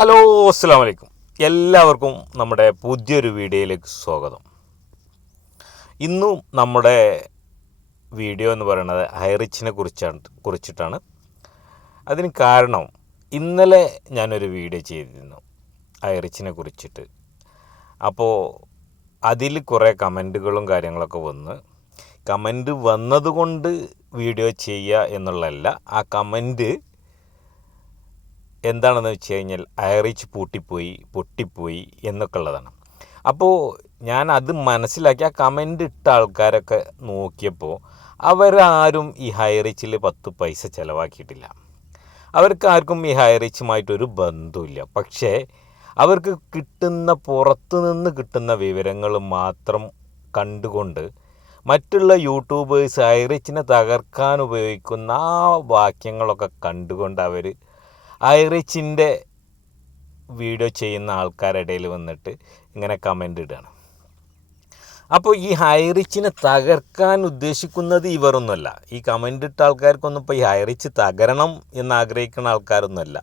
Hello, അസ്സലാമു അലൈക്കും. എല്ലാവർക്കും നമ്മുടെ പുതിയൊരു വീഡിയോയിലേക്ക് സ്വാഗതം. ഇന്നും നമ്മുടെ വീഡിയോ എന്ന് പറയുന്നത് ഹൈറിച്ചിനെ കുറിച്ചിട്ടാണ്. അതിന് കാരണം ഇന്നലെ ഞാനൊരു വീഡിയോ ചെയ്തിരുന്നു ഹൈറിച്ചിനെ കുറിച്ചിട്ട്. അപ്പോൾ അതിൽ കുറേ കമൻറ്റുകളും കാര്യങ്ങളൊക്കെ വന്ന്, കമൻറ്റ് വന്നതുകൊണ്ട് വീഡിയോ ചെയ്യുക എന്നുള്ളതല്ല, ആ കമൻറ്റ് എന്താണെന്ന് വെച്ച് കഴിഞ്ഞാൽ ഹൈറിച്ച് പൊട്ടിപ്പോയി എന്നൊക്കെ ഉള്ളതാണ്. അപ്പോൾ ഞാൻ അത് മനസ്സിലാക്കി ആ കമൻ്റ് ഇട്ട ആൾക്കാരൊക്കെ നോക്കിയപ്പോൾ അവരാരും ഈ ഹൈറിച്ചിൽ 10 പൈസ ചിലവാക്കിയിട്ടില്ല. അവർക്ക് ആർക്കും ഈ ഹൈറിച്ചുമായിട്ടൊരു ബന്ധമില്ല. പക്ഷേ അവർക്ക് പുറത്തു നിന്ന് കിട്ടുന്ന വിവരങ്ങൾ മാത്രം കണ്ടുകൊണ്ട് മറ്റുള്ള യൂട്യൂബേഴ്സ് ഹൈറിച്ചിനെ തകർക്കാൻ ഉപയോഗിക്കുന്ന ആ വാക്യങ്ങളൊക്കെ കണ്ടുകൊണ്ട് അവർ ഹൈറിച്ചിൻ്റെ വീഡിയോ ചെയ്യുന്ന ആൾക്കാരുടെ ഇടയിൽ വന്നിട്ട് ഇങ്ങനെ കമൻ്റ് ഇടുകയാണ്. അപ്പോൾ ഈ ഹൈറിച്ചിനെ തകർക്കാൻ ഉദ്ദേശിക്കുന്നത് ഇവരൊന്നുമല്ല. ഈ കമൻ്റ് ഇട്ട ആൾക്കാർക്കൊന്നും ഇപ്പോൾ ഈ ഹൈറിച്ച് തകരണം എന്ന് ആഗ്രഹിക്കുന്ന ആൾക്കാരൊന്നുമല്ല.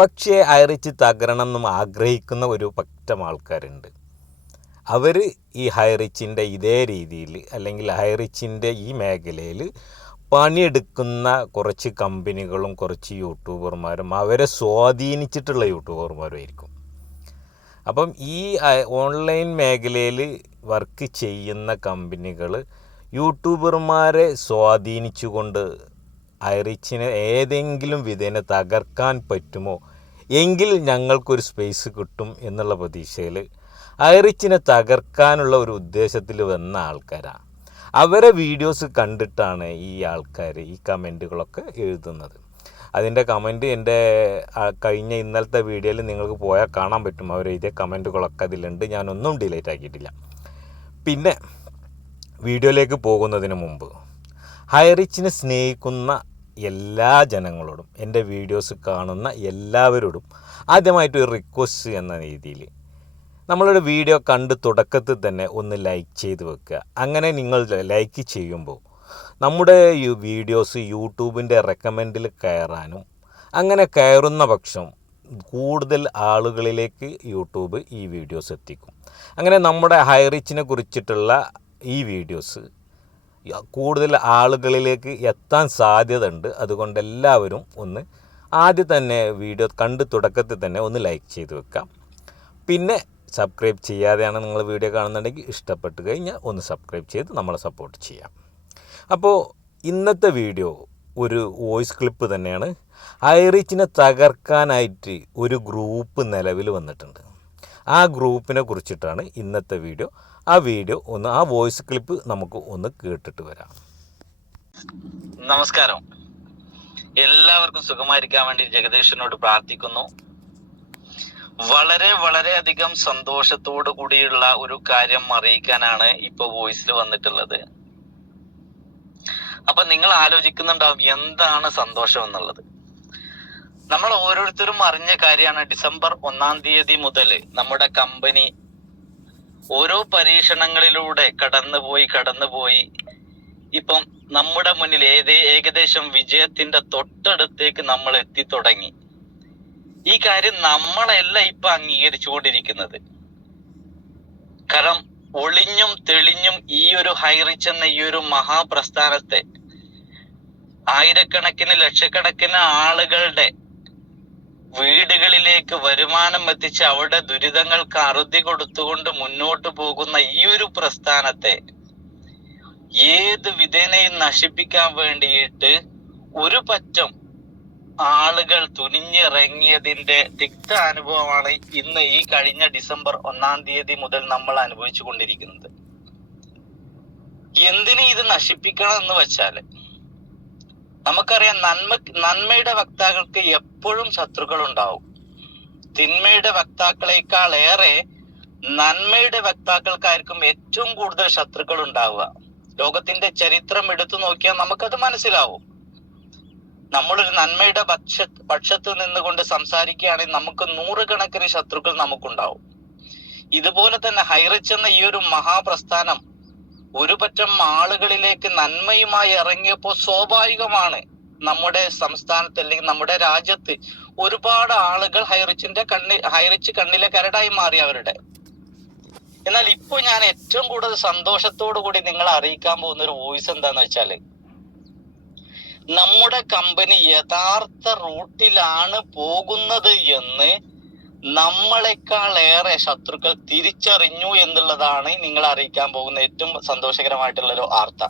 പക്ഷേ ഹൈറിച്ച് തകരണം എന്നും ആഗ്രഹിക്കുന്ന ഒരു പറ്റം ആൾക്കാരുണ്ട്. അവർ ഈ ഹൈറിച്ചിൻ്റെ ഇതേ രീതിയിൽ അല്ലെങ്കിൽ ഹൈറിച്ചിൻ്റെ ഈ മേഖലയിൽ പണിയെടുക്കുന്ന കുറച്ച് കമ്പനികളും കുറച്ച് യൂട്യൂബർമാരും അവരെ സ്വാധീനിച്ചിട്ടുള്ള യൂട്യൂബർമാരും ആയിരിക്കും. അപ്പം ഈ ഓൺലൈൻ മേഖലയിൽ വർക്ക് ചെയ്യുന്ന കമ്പനികൾ യൂട്യൂബർമാരെ സ്വാധീനിച്ചുകൊണ്ട് ഹൈറിച്ചിനെ ഏതെങ്കിലും വിധേന തകർക്കാൻ പറ്റുമോ എങ്കിൽ ഞങ്ങൾക്കൊരു സ്പേസ് കിട്ടും എന്നുള്ള പ്രതീക്ഷയിൽ ഹൈറിച്ചിനെ തകർക്കാനുള്ള ഒരു ഉദ്ദേശത്തിൽ വന്ന ആൾക്കാരാണ്. അവരെ വീഡിയോസ് കണ്ടിട്ടാണ് ഈ ആൾക്കാർ ഈ കമൻറ്റുകളൊക്കെ എഴുതുന്നത്. അതിൻ്റെ കമൻറ്റ് എൻ്റെ കഴിഞ്ഞ ഇന്നലത്തെ വീഡിയോയിൽ നിങ്ങൾക്ക് പോയാൽ കാണാൻ പറ്റും. അവർ എഴുതിയ കമൻറ്റുകളൊക്കെ അതിലുണ്ട്. ഞാനൊന്നും ഡിലീറ്റ് ആക്കിയിട്ടില്ല. പിന്നെ വീഡിയോയിലേക്ക് പോകുന്നതിന് മുമ്പ് ഹൈറിച്ചിനെ സ്നേഹിക്കുന്ന എല്ലാ ജനങ്ങളോടും, എൻ്റെ വീഡിയോസ് കാണുന്ന എല്ലാവരോടും ആദ്യമായിട്ടൊരു റിക്വസ്റ്റ് എന്ന രീതിയിൽ നമ്മളുടെ വീഡിയോ കണ്ട് തുടക്കത്തിൽ തന്നെ ഒന്ന് ലൈക്ക് ചെയ്ത് വെക്കുക. അങ്ങനെ നിങ്ങൾ ലൈക്ക് ചെയ്യുമ്പോൾ നമ്മുടെ ഈ വീഡിയോസ് യൂട്യൂബിൻ്റെ റെക്കമെൻഡിൽ കയറാനും, അങ്ങനെ കയറുന്ന പക്ഷം കൂടുതൽ ആളുകളിലേക്ക് യൂട്യൂബ് ഈ വീഡിയോസ് എത്തിക്കും. അങ്ങനെ നമ്മുടെ ഹൈറിച്ചിനെ കുറിച്ചിട്ടുള്ള ഈ വീഡിയോസ് കൂടുതൽ ആളുകളിലേക്ക് എത്താൻ സാധ്യത ഉണ്ട്. അതുകൊണ്ട് എല്ലാവരും ഒന്ന് ആദ്യം തന്നെ വീഡിയോ കണ്ട് തുടക്കത്തിൽ തന്നെ ഒന്ന് ലൈക്ക് ചെയ്ത് വെക്കാം. പിന്നെ സബ്സ്ക്രൈബ് ചെയ്യാതെയാണ് നിങ്ങൾ വീഡിയോ കാണുന്നുണ്ടെങ്കിൽ ഇഷ്ടപ്പെട്ട് കഴിഞ്ഞാൽ ഒന്ന് സബ്സ്ക്രൈബ് ചെയ്ത് നമ്മളെ സപ്പോർട്ട് ചെയ്യാം. അപ്പോൾ ഇന്നത്തെ വീഡിയോ ഒരു വോയിസ് ക്ലിപ്പ് തന്നെയാണ്. ഹൈറിച്ചിനെ തകർക്കാനായിട്ട് ഒരു ഗ്രൂപ്പ് നിലവിൽ വന്നിട്ടുണ്ട്. ആ ഗ്രൂപ്പിനെ കുറിച്ചിട്ടാണ് ഇന്നത്തെ വീഡിയോ. ആ വോയിസ് ക്ലിപ്പ് നമുക്ക് ഒന്ന് കേട്ടിട്ട് വരാം. നമസ്കാരം. എല്ലാവർക്കും സുഖമായിരിക്കാൻ വേണ്ടി ജഗദീശനോട് പ്രാർത്ഥിക്കുന്നു. വളരെയധികം സന്തോഷത്തോടു കൂടിയുള്ള ഒരു കാര്യം അറിയിക്കാനാണ് ഇപ്പൊ വോയിസിൽ വന്നിട്ടുള്ളത്. അപ്പൊ നിങ്ങൾ ആലോചിക്കുന്നുണ്ടാവും എന്താണ് സന്തോഷം എന്നുള്ളത്. നമ്മൾ ഓരോരുത്തരും അറിഞ്ഞ കാര്യമാണ്. ഡിസംബർ 1-ാം തീയതി മുതൽ നമ്മുടെ കമ്പനി ഓരോ പരീക്ഷണങ്ങളിലൂടെ കടന്നുപോയി ഇപ്പം നമ്മുടെ മുന്നിൽ ഏകദേശം വിജയത്തിന്റെ തൊട്ടടുത്തേക്ക് നമ്മൾ എത്തി തുടങ്ങി. ഈ കാര്യം നമ്മളല്ല ഇപ്പൊ അംഗീകരിച്ചുകൊണ്ടിരിക്കുന്നത്. കാരണം ഒളിഞ്ഞും തെളിഞ്ഞും ഈ ഒരു ഹൈറിച്ച് എന്ന ഈ ഒരു മഹാപ്രസ്ഥാനത്തെ ആയിരക്കണക്കിന് ലക്ഷക്കണക്കിന് ആളുകളുടെ വീടുകളിലേക്ക് വരുമാനം എത്തിച്ച് അവരുടെ ദുരിതങ്ങൾക്ക് അറുതി കൊടുത്തുകൊണ്ട് മുന്നോട്ട് പോകുന്ന ഈ ഒരു പ്രസ്ഥാനത്തെ ഏത് വിധേനയും നശിപ്പിക്കാൻ വേണ്ടിയിട്ട് ഒരു പറ്റം ആളുകൾ തുനിഞ്ഞിറങ്ങിയതിന്റെ തിക്ത അനുഭവമാണ് ഇന്ന് ഈ കഴിഞ്ഞ ഡിസംബർ 1-ാം തീയതി മുതൽ നമ്മൾ അനുഭവിച്ചു കൊണ്ടിരിക്കുന്നത്. എന്തിന് ഇത് നശിപ്പിക്കണം എന്ന് വെച്ചാല് നമുക്കറിയാം, നന്മയുടെ വക്താക്കൾക്ക് എപ്പോഴും ശത്രുക്കൾ ഉണ്ടാവും. തിന്മയുടെ വക്താക്കളെക്കാൾ ഏറെ നന്മയുടെ വക്താക്കൾക്കായിരിക്കും ഏറ്റവും കൂടുതൽ ശത്രുക്കൾ ഉണ്ടാവുക. ലോകത്തിന്റെ ചരിത്രം എടുത്തു നോക്കിയാൽ നമുക്കത് മനസ്സിലാവും. നമ്മളൊരു നന്മയുടെ പക്ഷത്ത് നിന്നുകൊണ്ട് സംസാരിക്കുകയാണെങ്കിൽ നമുക്ക് 100 കണക്കിന് ശത്രുക്കൾ നമുക്കുണ്ടാവും. ഇതുപോലെ തന്നെ ഹൈറിച്ച് എന്ന ഈ ഒരു മഹാപ്രസ്ഥാനം ഒരു പറ്റം ആളുകളിലേക്ക് നന്മയുമായി ഇറങ്ങിയപ്പോൾ സ്വാഭാവികമാണ് നമ്മുടെ സംസ്ഥാനത്ത് അല്ലെങ്കിൽ നമ്മുടെ രാജ്യത്ത് ഒരുപാട് ആളുകൾ ഹൈറിച്ച് കണ്ണിലെ കരടായി മാറി അവരുടെ. എന്നാൽ ഇപ്പൊ ഞാൻ ഏറ്റവും കൂടുതൽ സന്തോഷത്തോടു കൂടി നിങ്ങളെ അറിയിക്കാൻ പോകുന്ന ഒരു വോയിസ് എന്താന്ന് വെച്ചാല്, നമ്മുടെ കമ്പനി യഥാർത്ഥ റൂട്ടിലാണ് പോകുന്നത് എന്ന് നമ്മളെക്കാളേറെ ശത്രുക്കൾ തിരിച്ചറിഞ്ഞു എന്നുള്ളതാണ് നിങ്ങളെ അറിയിക്കാൻ പോകുന്ന ഏറ്റവും സന്തോഷകരമായിട്ടുള്ള ഒരു വാർത്ത.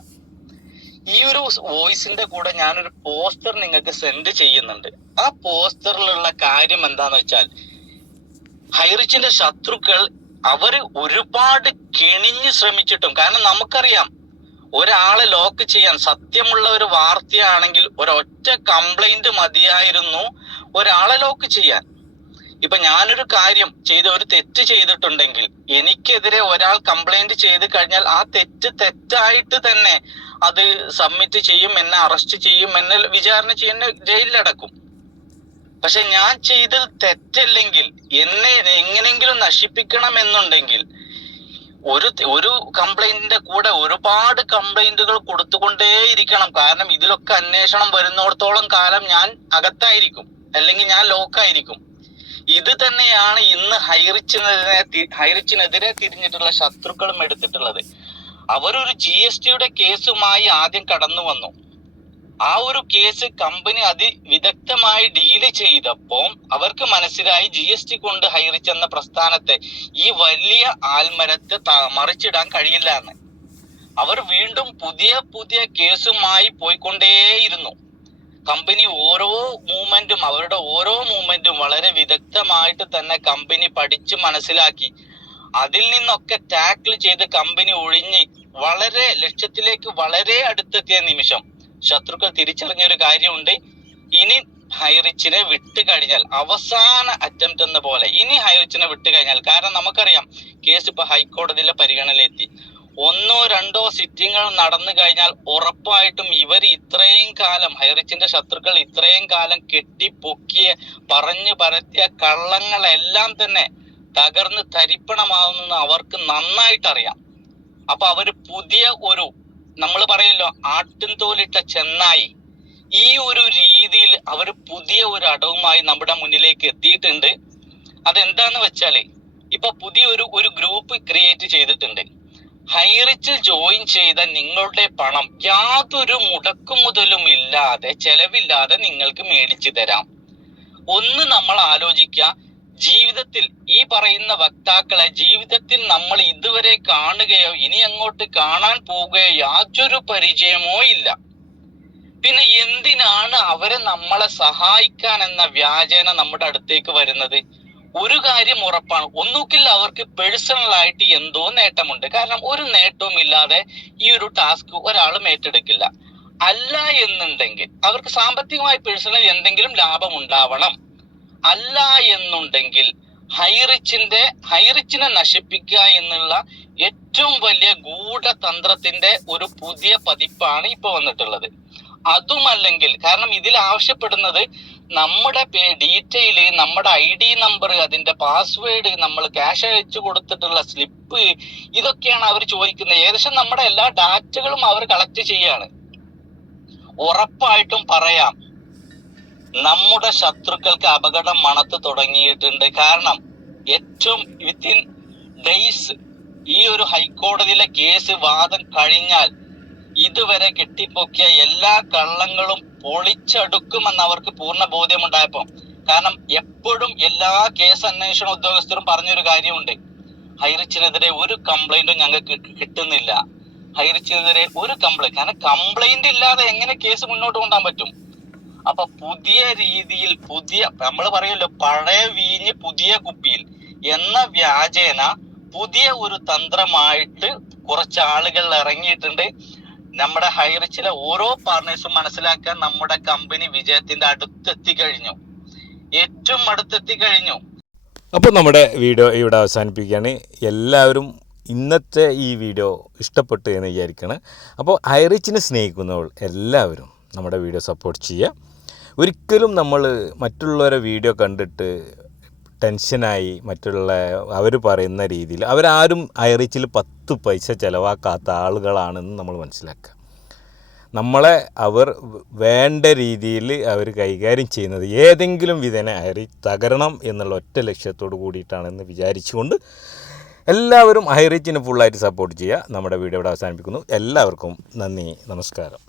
ഈ ഒരു വോയിസിന്റെ കൂടെ ഞാനൊരു പോസ്റ്റർ നിങ്ങൾക്ക് സെൻഡ് ചെയ്യുന്നുണ്ട്. ആ പോസ്റ്ററിലുള്ള കാര്യം എന്താന്ന് വെച്ചാൽ, ഹൈറിച്ചിന്റെ ശത്രുക്കൾ അവര് ഒരുപാട് കെണിഞ്ഞ് ശ്രമിച്ചിട്ടും, കാരണം നമുക്കറിയാം ഒരാളെ ലോക്ക് ചെയ്യാൻ, സത്യമുള്ള ഒരു വാർത്തയാണെങ്കിൽ ഒരൊറ്റ കംപ്ലൈന്റ് മതിയായിരുന്നു ഒരാളെ ലോക്ക് ചെയ്യാൻ. ഇപ്പൊ ഞാനൊരു കാര്യം ചെയ്ത് ഒരു തെറ്റ് ചെയ്തിട്ടുണ്ടെങ്കിൽ എനിക്കെതിരെ ഒരാൾ കംപ്ലൈന്റ് ചെയ്ത് കഴിഞ്ഞാൽ ആ തെറ്റായിട്ട് തന്നെ അത് സബ്മിറ്റ് ചെയ്യും, എന്നെ അറസ്റ്റ് ചെയ്യും, എന്നെ വിചാരണ ചെയ്യും, എന്നെ ജയിലിലടക്കും. പക്ഷെ ഞാൻ ചെയ്തത് തെറ്റല്ലെങ്കിൽ, എന്നെ എങ്ങനെയെങ്കിലും നശിപ്പിക്കണം എന്നുണ്ടെങ്കിൽ ഒരു കംപ്ലൈന്റിന്റെ കൂടെ ഒരുപാട് കംപ്ലൈന്റുകൾ കൊടുത്തുകൊണ്ടേയിരിക്കണം. കാരണം ഇതിലൊക്കെ അന്വേഷണം വരുന്നിടത്തോളം കാലം ഞാൻ അകത്തായിരിക്കും, അല്ലെങ്കിൽ ഞാൻ ലോക്കായിരിക്കും. ഇത് തന്നെയാണ് ഇന്ന് ഹൈറിച്ചിനെതിരെ തിരിഞ്ഞിട്ടുള്ള ശത്രുക്കളും എടുത്തിട്ടുള്ളത്. അവരൊരു GSTയുടെ കേസുമായി ആദ്യം കടന്നു വന്നു. ആ ഒരു കേസ് കമ്പനി അതിവിദഗ്ധമായി ഡീല് ചെയ്തപ്പോൾ അവർക്ക് മനസ്സിലായി GST കൊണ്ട് ഹൈറിച്ച് എന്ന പ്രസ്ഥാനത്തെ, ഈ വലിയ ആൽമരത്തെ മറിച്ചിടാൻ കഴിയില്ല എന്ന്. അവർ വീണ്ടും പുതിയ കേസുമായി പോയിക്കൊണ്ടേയിരുന്നു. കമ്പനി അവരുടെ ഓരോ മൂവ്മെന്റും വളരെ വിദഗ്ധമായിട്ട് തന്നെ കമ്പനി പഠിച്ച് മനസ്സിലാക്കി അതിൽ നിന്നൊക്കെ ടാക്കിൾ ചെയ്ത് കമ്പനി ഒഴിഞ്ഞ് വളരെ ലക്ഷ്യത്തിലേക്ക് വളരെ അടുത്തെത്തിയ നിമിഷം ശത്രുക്കൾ തിരിച്ചറിഞ്ഞൊരു കാര്യമുണ്ട്. ഇനി ഹൈറിച്ചിനെ വിട്ടുകഴിഞ്ഞാൽ, അവസാന അറ്റംപ്റ്റ് എന്ന പോലെ ഇനി ഹൈറിച്ചിനെ വിട്ടുകഴിഞ്ഞാൽ, കാരണം നമുക്കറിയാം കേസ് ഇപ്പൊ ഹൈക്കോടതിയിലെ പരിഗണനയിലെത്തി. 1 or 2 സിറ്റിങ്ങുകൾ നടന്നു കഴിഞ്ഞാൽ ഉറപ്പായിട്ടും ഇത്രയും കാലം ഹൈറിച്ചിന്റെ ശത്രുക്കൾ ഇത്രയും കാലം കെട്ടിപ്പൊക്കിയ പറഞ്ഞു പരത്തിയ കള്ളങ്ങളെല്ലാം തന്നെ തകർന്ന് തരിപ്പണമാവുമെന്ന് അവർക്ക് നന്നായിട്ട് അറിയാം. അപ്പൊ അവര് പുതിയ ഒരു, നമ്മൾ പറയല്ലോ ആട്ടിൻതോലിട്ട ചെന്നായി, ഈ ഒരു രീതിയിൽ അവർ പുതിയ ഒരു അടവുമായി നമ്മുടെ മുന്നിലേക്ക് എത്തിയിട്ടുണ്ട്. അതെന്താന്ന് വെച്ചാല്, ഇപ്പൊ പുതിയ ഒരു ഗ്രൂപ്പ് ക്രിയേറ്റ് ചെയ്തിട്ടുണ്ട്. ഹൈറിച്ചിൽ ജോയിൻ ചെയ്ത നിങ്ങളുടെ പണം യാതൊരു മുടക്കുമുതലും ഇല്ലാതെ, ചെലവില്ലാതെ നിങ്ങൾക്ക് മേടിച്ചു തരാം. ഒന്ന് നമ്മൾ ആലോചിക്കുക, ജീവിതത്തിൽ ഈ പറയുന്ന വക്താക്കളെ ജീവിതത്തിൽ നമ്മൾ ഇതുവരെ കാണുകയോ ഇനി അങ്ങോട്ട് കാണാൻ പോവുകയോ യാതൊരു പരിചയമോ ഇല്ല. പിന്നെ എന്തിനാണ് അവരെ നമ്മളെ സഹായിക്കാൻ എന്ന വ്യാജേന നമ്മുടെ അടുത്തേക്ക് വരുന്നത്? ഒരു കാര്യം ഉറപ്പാണ്, ഒന്നുകിൽ അവർക്ക് പേഴ്സണൽ ആയിട്ട് എന്തോ നേട്ടമുണ്ട്. കാരണം ഒരു നേട്ടവും ഇല്ലാതെ ഈ ഒരു ടാസ്ക് ഒരാളും ഏറ്റെടുക്കില്ല. അല്ല എന്നുണ്ടെങ്കിൽ അവർക്ക് സാമ്പത്തികമായി പേഴ്സണൽ എന്തെങ്കിലും ലാഭം ഉണ്ടാവണം. അല്ല എന്നുണ്ടെങ്കിൽ ഹൈറിച്ചിനെ നശിപ്പിക്കുക എന്നുള്ള ഏറ്റവും വലിയ ഗൂഢതന്ത്രത്തിന്റെ ഒരു പുതിയ പതിപ്പാണ് ഇപ്പൊ വന്നിട്ടുള്ളത്. അതുമല്ലെങ്കിൽ, കാരണം ഇതിൽ ആവശ്യപ്പെടുന്നത് നമ്മുടെ ഡീറ്റെയില്, നമ്മുടെ ID നമ്പർ, അതിന്റെ പാസ്വേഡ്, നമ്മൾ ക്യാഷ് അയച്ചു കൊടുത്തിട്ടുള്ള സ്ലിപ്പ്, ഇതൊക്കെയാണ് അവർ ചോദിക്കുന്നത്. ഏകദേശം നമ്മുടെ എല്ലാ ഡാറ്റകളും അവർ കളക്ട് ചെയ്യാണ്. ഉറപ്പായിട്ടും പറയാം, നമ്മുടെ ശത്രുക്കൾക്ക് അപകടം മണത്ത് തുടങ്ങിയിട്ടുണ്ട്. കാരണം ഏറ്റവും വിത്തിൻ ഡേയ്സ് ഈ ഒരു ഹൈക്കോടതിയിലെ കേസ് വാദം കഴിഞ്ഞാൽ ഇതുവരെ കെട്ടിപ്പൊക്കിയ എല്ലാ കള്ളങ്ങളും പൊളിച്ചെടുക്കുമെന്ന് അവർക്ക് പൂർണ്ണ ബോധ്യമുണ്ടായപ്പോ, കാരണം എപ്പോഴും എല്ലാ കേസ് അന്വേഷണ ഉദ്യോഗസ്ഥരും പറഞ്ഞൊരു കാര്യമുണ്ട്, ഹൈറിച്ചിനെതിരെ ഒരു കംപ്ലൈന്റും ഞങ്ങൾക്ക് കിട്ടുന്നില്ല. ഹൈറിച്ചിനെതിരെ ഒരു കംപ്ലൈന്റ്, കാരണം കംപ്ലൈന്റ് ഇല്ലാതെ എങ്ങനെ കേസ് മുന്നോട്ട് കൊണ്ടുപോകാൻ പറ്റും? അപ്പൊ പുതിയ രീതിയിൽ, നമ്മൾ പറയുമല്ലോ പഴയ വീഞ്ഞ് പുതിയ കുപ്പിയിൽ എന്ന വ്യാജേന പുതിയ ഒരു തന്ത്രമായിട്ട് കുറച്ച് ആളുകൾ ഇറങ്ങിയിട്ടുണ്ട്. നമ്മുടെ ഹൈറിച്ചിലെ ഓരോ പാർട്ട്നേഴ്സും മനസ്സിലാക്കാൻ നമ്മുടെ കമ്പനി വിജയത്തിന്റെ അടുത്തെത്തി കഴിഞ്ഞു, ഏറ്റവും അടുത്തെത്തി കഴിഞ്ഞു. അപ്പോൾ നമ്മുടെ വീഡിയോ ഇവിടെ അവസാനിപ്പിക്കുകയാണ്. എല്ലാവരും ഇന്നത്തെ ഈ വീഡിയോ ഇഷ്ടപ്പെട്ടു എന്ന് വിചാരിക്കണം. അപ്പോൾ ഹൈറിച്ചിനെ സ്നേഹിക്കുന്നവർ എല്ലാവരും നമ്മുടെ വീഡിയോ സപ്പോർട്ട് ചെയ്യുക. ഒരിക്കലും നമ്മൾ മറ്റുള്ളവരെ വീഡിയോ കണ്ടിട്ട് ടെൻഷനായി അവർ പറയുന്ന രീതിയിൽ അവരാരും ഹൈറിച്ചിൽ 10 പൈസ ചിലവാക്കാത്ത ആളുകളാണെന്ന് നമ്മൾ മനസ്സിലാക്കുക. നമ്മളെ അവർ വേണ്ട രീതിയിൽ അവർ കൈകാര്യം ചെയ്യുന്നത് ഏതെങ്കിലും വിധേന ഹൈറിച്ച് തകരണം എന്നുള്ള ഒറ്റ ലക്ഷ്യത്തോട് കൂടിയിട്ടാണെന്ന് വിചാരിച്ചുകൊണ്ട് എല്ലാവരും ഹൈറിച്ചിനെ ഫുള്ളായിട്ട് സപ്പോർട്ട് ചെയ്യുക. നമ്മുടെ വീഡിയോ ഇവിടെ അവസാനിപ്പിക്കുന്നു. എല്ലാവർക്കും നന്ദി, നമസ്കാരം.